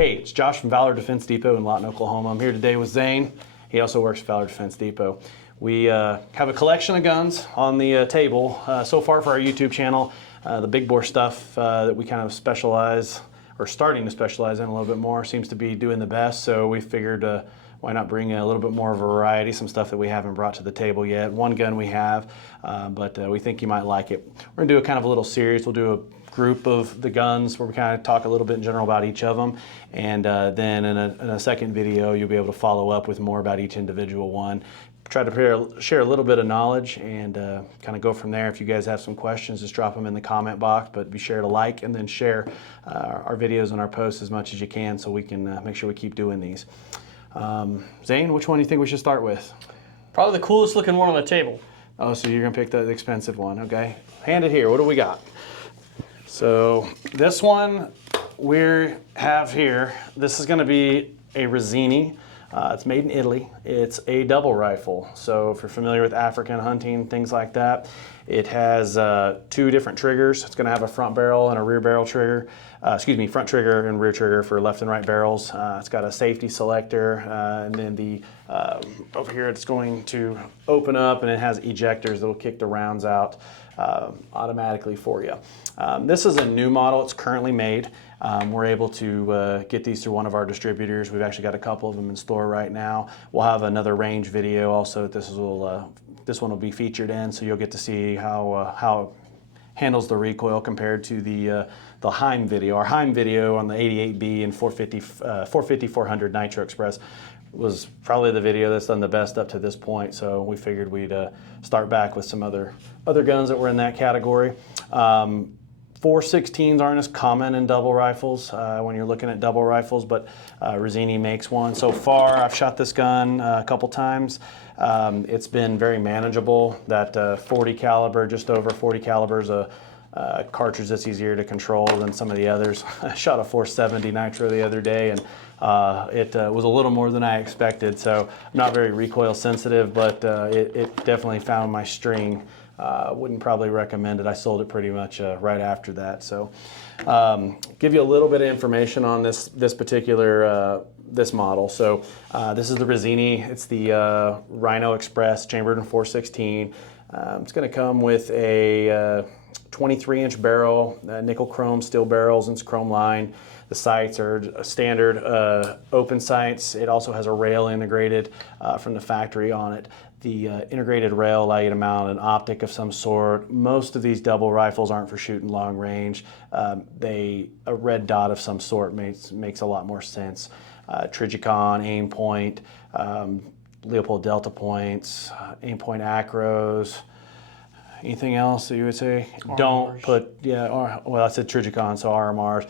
Hey, it's Josh from Valor Defense Depot in Lawton, Oklahoma. I'm here today with Zane. He also works at Valor Defense Depot. We have a collection of guns on the table so far for our YouTube channel. The big bore stuff that we kind of specialize, or starting to specialize in a little bit more, seems to be doing the best. So we figured why not bring a little bit more variety, some stuff that we haven't brought to the table yet. One gun we have, but we think you might like it. We're gonna do a kind of a little series. We'll do a group of the guns where we kind of talk a little bit in general about each of them, and then in a second video you'll be able to follow up with more about each individual one. Try to share a little bit of knowledge and kind of go from there. If you guys have some questions, just drop them in the comment box, but be sure to like and then share our videos and our posts as much as you can so we can make sure we keep doing these. Zane, which one do you think we should start with? Probably the coolest looking one on the table. Oh, so you're gonna pick the expensive one, okay. Hand it here, what do we got? So this one we have here, this is gonna be a Rizzini. It's made in Italy. It's a double rifle. So if you're familiar with African hunting, things like that, it has two different triggers. It's gonna have a front barrel and a rear barrel trigger. Front trigger and rear trigger for left and right barrels. It's got a safety selector, and then over here it's going to open up, and it has ejectors that will kick the rounds out automatically for you. This is a new model. It's currently made. We're able to get these through one of our distributors. We've actually got a couple of them in store right now. We'll have another range video also that this one will be featured in, so you'll get to see how it handles the recoil compared to the Heim video. Our Heim video on the 88B and 400 Nitro Express was probably the video that's done the best up to this point, so we figured we'd start back with some other guns that were in that category. 416s aren't as common in double rifles when you're looking at double rifles, but Rizzini makes one. So far, I've shot this gun a couple times. It's been very manageable. That 40 caliber, just over 40 caliber, is a cartridge that's easier to control than some of the others. I shot a 470 Nitro the other day, and it was a little more than I expected. So I'm not very recoil sensitive, but it definitely found my string. Wouldn't probably recommend it. I sold it pretty much right after that. So give you a little bit of information on this particular this model. So this is the Rizzini. It's the Rhino Express, chambered in 416. It's going to come with a 23-inch barrel, nickel chrome steel barrels, and it's chrome line. The sights are standard open sights. It also has a rail integrated from the factory on it. The integrated rail allow you to mount an optic of some sort. Most of these double rifles aren't for shooting long range. A red dot of some sort makes a lot more sense. Trijicon, aim point, Leopold Delta points, aim point acros. Anything else that you would say? RMRs. Don't put, well, I said Trijicon, so RMRs.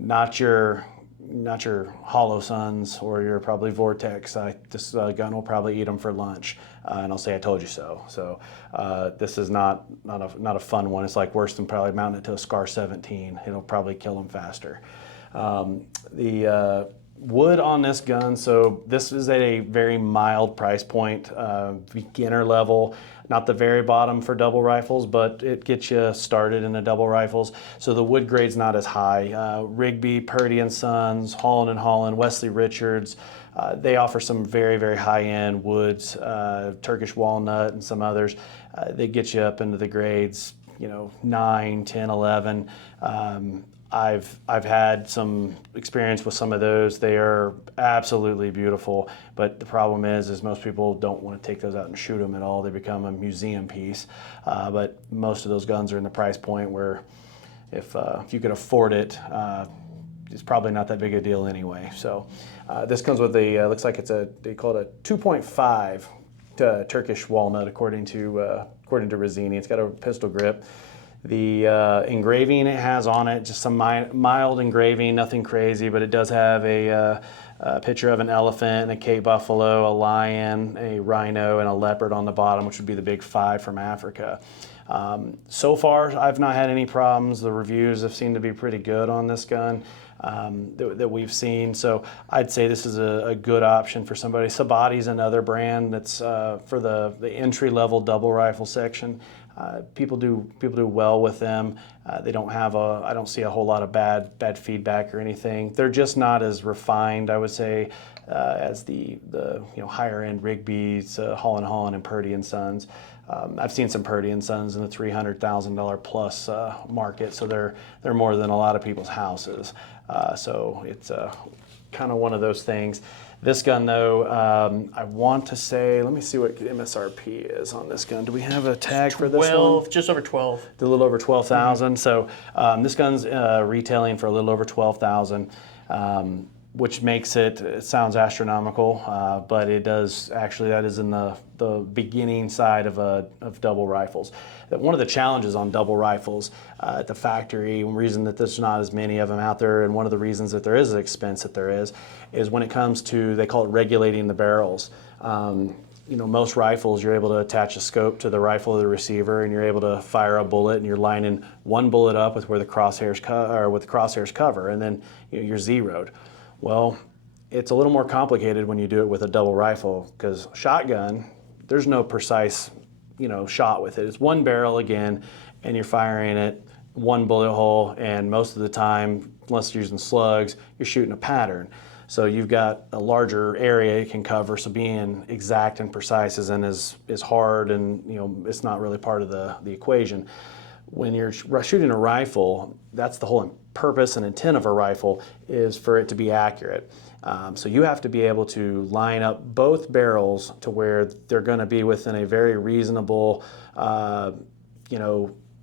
Not your Hollow Suns or your probably Vortex. This gun will probably eat them for lunch, and I'll say I told you so. So this is not a fun one. It's like worse than probably mounting it to a Scar 17. It'll probably kill them faster. The wood on this gun, so this is at a very mild price point, beginner level. Not the very bottom for double rifles, but it gets you started in the double rifles. So the wood grade's not as high. Rigby, Purdy & Sons, Holland & Holland, Wesley Richards, they offer some very, very high-end woods, Turkish walnut and some others. They get you up into the grades, 9, 10, 11. I've had some experience with some of those. They are absolutely beautiful, but the problem is most people don't want to take those out and shoot them at all. They become a museum piece. But most of those guns are in the price point where if you could afford it, it's probably not that big a deal anyway. So this comes with looks like they call it a 2.5 Turkish walnut according to Rizzini. It's got a pistol grip. The engraving it has on it, just some mild engraving, nothing crazy, but it does have a picture of an elephant and a Cape buffalo, a lion, a rhino, and a leopard on the bottom, which would be the big 5 from Africa. So far, I've not had any problems. The reviews have seemed to be pretty good on this gun that we've seen. So I'd say this is a good option for somebody. Sabati's another brand that's for the entry-level double rifle section. People do well with them. They don't have I don't see a whole lot of bad feedback or anything. They're just not as refined, I would say, as the higher end Rigby's, Holland and Purdy and Sons. I've seen some Purdy and Sons in the $300,000 plus market, so they're more than a lot of people's houses. So it's kind of one of those things. This gun, though, I want to say, let me see what MSRP is on this gun. Do we have a tag for this one? Just over 12. A little over 12,000. So this gun's retailing for a little over 12,000, which makes it sounds astronomical, but it does actually, that is in the beginning side of double rifles. One of the challenges on double rifles at the factory, one reason that there's not as many of them out there, and one of the reasons that there is an expense that there is when it comes to, they call it regulating the barrels. Most rifles, you're able to attach a scope to the rifle of the receiver, and you're able to fire a bullet, and you're lining one bullet up with where the crosshairs cover, and then you're zeroed. Well, it's a little more complicated when you do it with a double rifle, because shotgun, there's no precise, shot with it. It's one barrel again, and you're firing it one bullet hole, and most of the time, unless you're using slugs, you're shooting a pattern. So you've got a larger area you can cover, so being exact and precise is hard, and it's not really part of the equation. When you're shooting a rifle, that's the whole purpose and intent of a rifle, is for it to be accurate. So you have to be able to line up both barrels to where they're going to be within a very reasonable,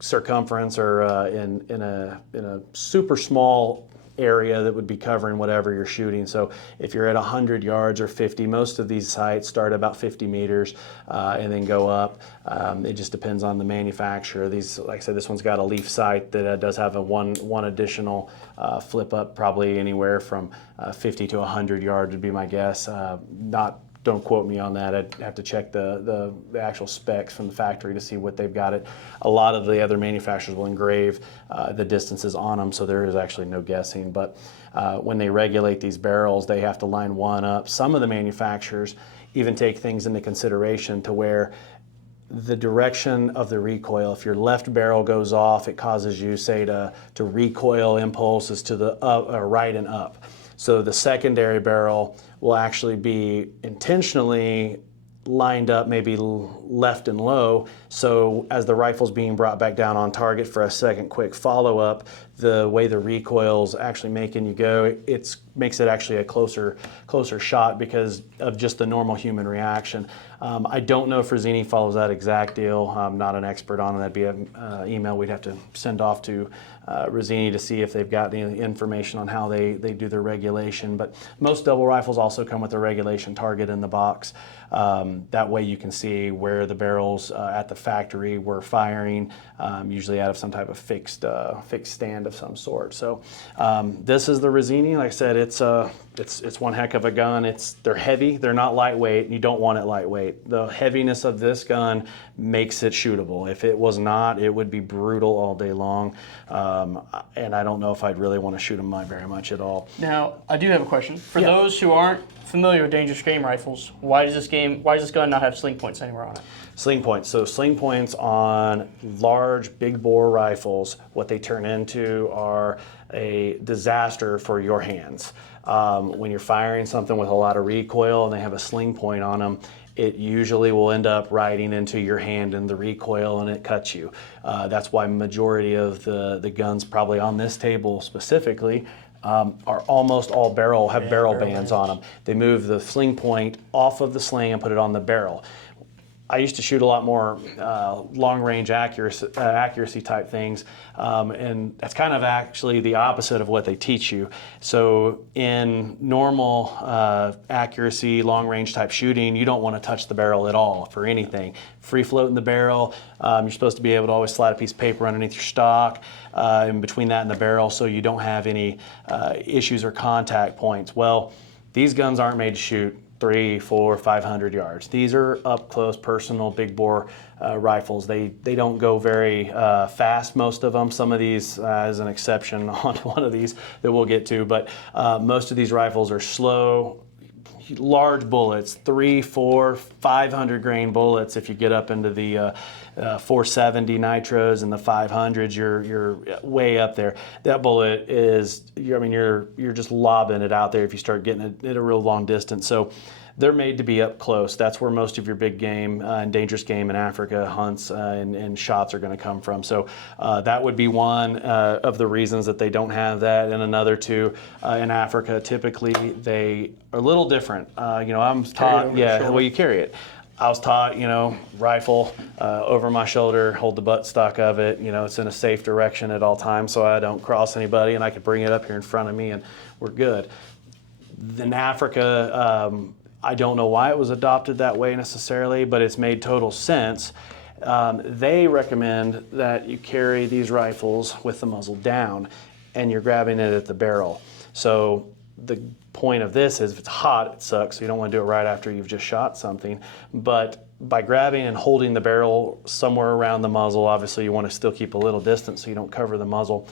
circumference, or in a super small area that would be covering whatever you're shooting. So if you're at 100 yards or 50, most of these sights start about 50 meters and then go up. It just depends on the manufacturer. These, like I said, this one's got a leaf sight that does have a one additional flip up, probably anywhere from 50 to 100 yards would be my guess. Don't quote me on that. I'd have to check the actual specs from the factory to see what they've got it. A lot of the other manufacturers will engrave the distances on them, so there is actually no guessing. But when they regulate these barrels, they have to line one up. Some of the manufacturers even take things into consideration to where the direction of the recoil, if your left barrel goes off, it causes you, say, to recoil impulses to the up, or right and up. So the secondary barrel will actually be intentionally lined up, maybe left and low, so as the rifle's being brought back down on target for a second quick follow-up, the way the recoil's actually making you go, it makes it actually a closer shot because of just the normal human reaction. I don't know if Rizzini follows that exact deal. I'm not an expert on it. That'd be an email we'd have to send off to Rizzini to see if they've got any information on how they do their regulation. But most double rifles also come with a regulation target in the box. That way you can see where the barrels at the factory were firing, usually out of some type of fixed stand of some sort. So this is the Rizzini. Like I said, it's one heck of a gun. They're heavy. They're not lightweight, and you don't want it lightweight. The heaviness of this gun makes it shootable. If it was not, it would be brutal all day long. And I don't know if I'd really want to shoot them very much at all. Now, I do have a question. For those who aren't familiar with dangerous game rifles, why does this gun not have sling points anywhere on it? Sling points. So sling points on large, big bore rifles, what they turn into are a disaster for your hands. When you're firing something with a lot of recoil and they have a sling point on them, it usually will end up riding into your hand in the recoil and it cuts you. That's why majority of the guns probably on this table specifically are almost all barrel bands on them. They move the sling point off of the sling and put it on the barrel. I used to shoot a lot more long-range accuracy type things, and that's kind of actually the opposite of what they teach you. So in normal accuracy, long-range type shooting, you don't want to touch the barrel at all for anything. Free floating the barrel, you're supposed to be able to always slide a piece of paper underneath your stock in between that and the barrel so you don't have any issues or contact points. Well, these guns aren't made to shoot 300, 400, 500 yards. These are up close, personal, big bore rifles. They don't go very fast, most of them. Some of these, as an exception on one of these that we'll get to, but most of these rifles are slow, large bullets, 300, 400, 500 grain bullets. If you get up into the 470 nitros and the 500s, you're way up there. That bullet is, I mean, you're just lobbing it out there if you start getting it at a real long distance. So they're made to be up close. That's where most of your big game and dangerous game in Africa hunts and shots are going to come from. So that would be one of the reasons that they don't have that. And another two, in Africa, typically they are a little different. I'm taught, well, you carry it. I was taught, rifle over my shoulder, hold the buttstock of it. It's in a safe direction at all times, so I don't cross anybody, and I can bring it up here in front of me, and we're good. In Africa, I don't know why it was adopted that way necessarily, but it's made total sense. They recommend that you carry these rifles with the muzzle down, and you're grabbing it at the barrel. So the point of this is if it's hot, it sucks, so you don't want to do it right after you've just shot something. But by grabbing and holding the barrel somewhere around the muzzle, obviously you want to still keep a little distance so you don't cover the muzzle.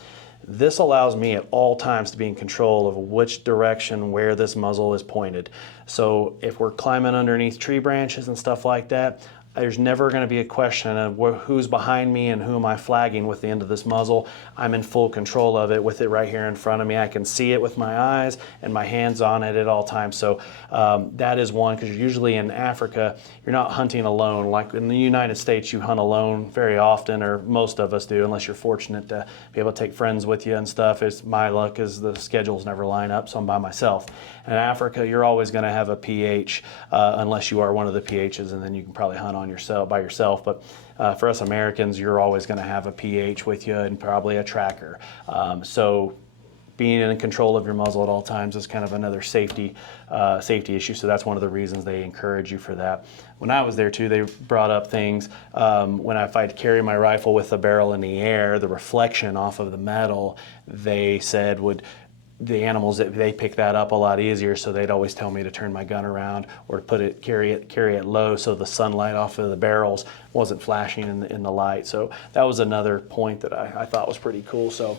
This allows me at all times to be in control of which direction where this muzzle is pointed. So if we're climbing underneath tree branches and stuff like that, there's never going to be a question of who's behind me and who am I flagging with the end of this muzzle. I'm in full control of it with it right here in front of me. I can see it with my eyes and my hands on it at all times. So that is one, because usually in Africa, you're not hunting alone. Like in the United States, you hunt alone very often, or most of us do, unless you're fortunate to be able to take friends with you and stuff. It's my luck is the schedules never line up, so I'm by myself. In Africa, you're always going to have a PH, unless you are one of the PHs, and then you can probably hunt on by yourself. But for us Americans, you're always going to have a PH with you and probably a tracker. So being in control of your muzzle at all times is kind of another safety issue. So that's one of the reasons they encourage you for that. When I was there too, they brought up things if I'd carry my rifle with the barrel in the air, the reflection off of the metal, they said the animals, they pick that up a lot easier, so they'd always tell me to turn my gun around or carry it low so the sunlight off of the barrels wasn't flashing in the light. So that was another point that I thought was pretty cool. So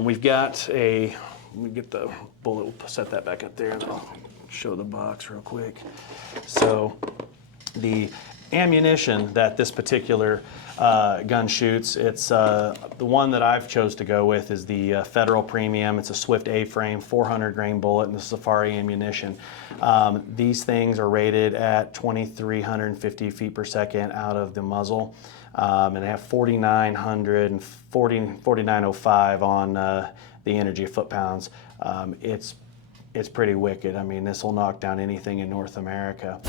we've got let me get the bullet, we'll set that back up there and I'll show the box real quick. So the ammunition that this particular gun shoots, it's the one that I've chose to go with is the Federal Premium. It's a Swift A-frame 400 grain bullet and the Safari ammunition. These things are rated at 2,350 feet per second out of the muzzle, and they have 4,900 and 4,905 on the energy of foot-pounds. It's pretty wicked. I mean, this will knock down anything in North America.